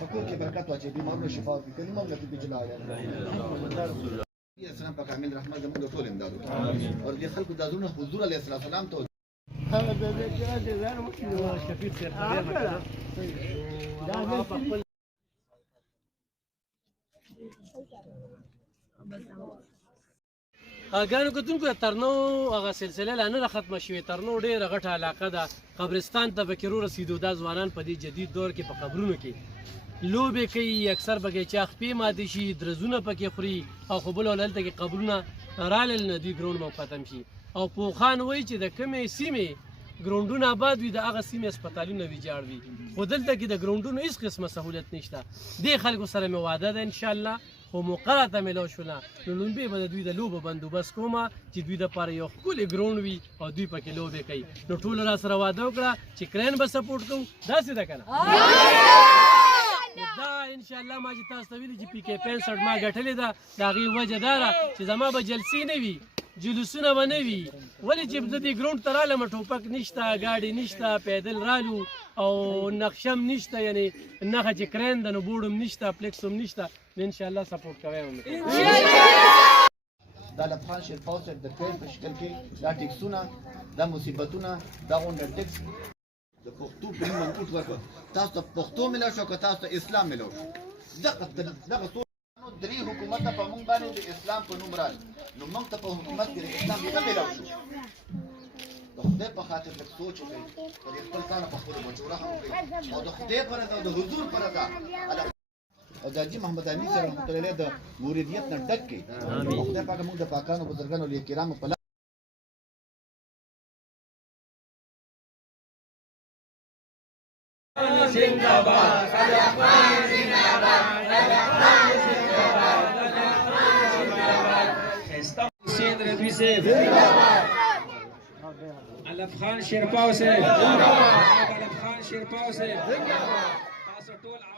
فکر کې برکت واچي بیمارونو شفا وکړي کلمه هم نبی جل وعلا السلام پاک عامل رحمت زموږ د ټول امداد وکړي او دې خلکو د حضور علیه السلام ته ګانو کتونکو ترنو هغه سلسله لا نه ختمه شوې ترنو ډېره غټه علاقه ده قبرستان ته پکې رسیدو دا ځوانان په دې جدید دور کې په قبرونو کې لوبې کوي اکثر پکې چا خپې ماتې شي درزونه پکې خوري او خو بل هلته کې قبرونه رالل نه دوی ګراوند مو ختم شي او پوخان وایي چې د کومې سیمې ګراوندونه آباد وي د هغه سیمې هسپتالونه ویجاړ وي خو دلته کې د ګراوندونو هېڅ قسمه سهولت نشته دې خلکو سره مې وعده ده انشاءالله خو موقع راته میلاو شوله نو لومبې به د دوی د لوبو بندوبست کومه چې دوی دپاره یو ښکلی ګراوند وي او دوی پکې لوبې کوي نو ټولو را سره وعده وکړه چې کرین به سپورټ کوو داسې ده که نه دا انشاءالله ما چې تاسو ته ویلي چې پی کې 65 ما ګټلې ده د هغې وجه دا ده چې زما به جلسې نه وي جلوسونه به نه وي ولې چې زه دې ګراوند ته رالم ټوپک نشته ګاډي نشته پیدل رالو او نقشه هم نشته یعنې نښه چې کرین ده نو بورډ هم نشته فلیکس هم نشته نو انشاءالله سپورټ کوی دا د افغان شیرپاو صاحب د پیل په شکل کې دا ټیکسونه دا مصیبتونه دا غونډه ټیکس د پښتو په نوم منقوط ورکړه تاسو ته پښتو میلاو شو که تاسو ته اسلام میلاو شو دغه څو درې حکومت ته په موږ باندې د اسلام په نوم راغی نو موږ ته په حکومت کې د اسلام نه میلاو شو د خدای په خاطر لږ سوچ وکړئ په دې خپل ځان په خپلو بچو رحم وکړئ او د خدای په رضا او د حضور په رضا او د حاجي محمد امین صاحب رحمت الله علیه د موریدیت نه ډک کړي او خدای پاک موږ د پاکانو بزرګانو اولیاء کرامو په زندباد الافغان زندباد الافغان زندباد خسته سید رضوی سے زندباد الافغان شیرپاو سے زندباد الافغان شیرپاو سے زندباد تاسو ټول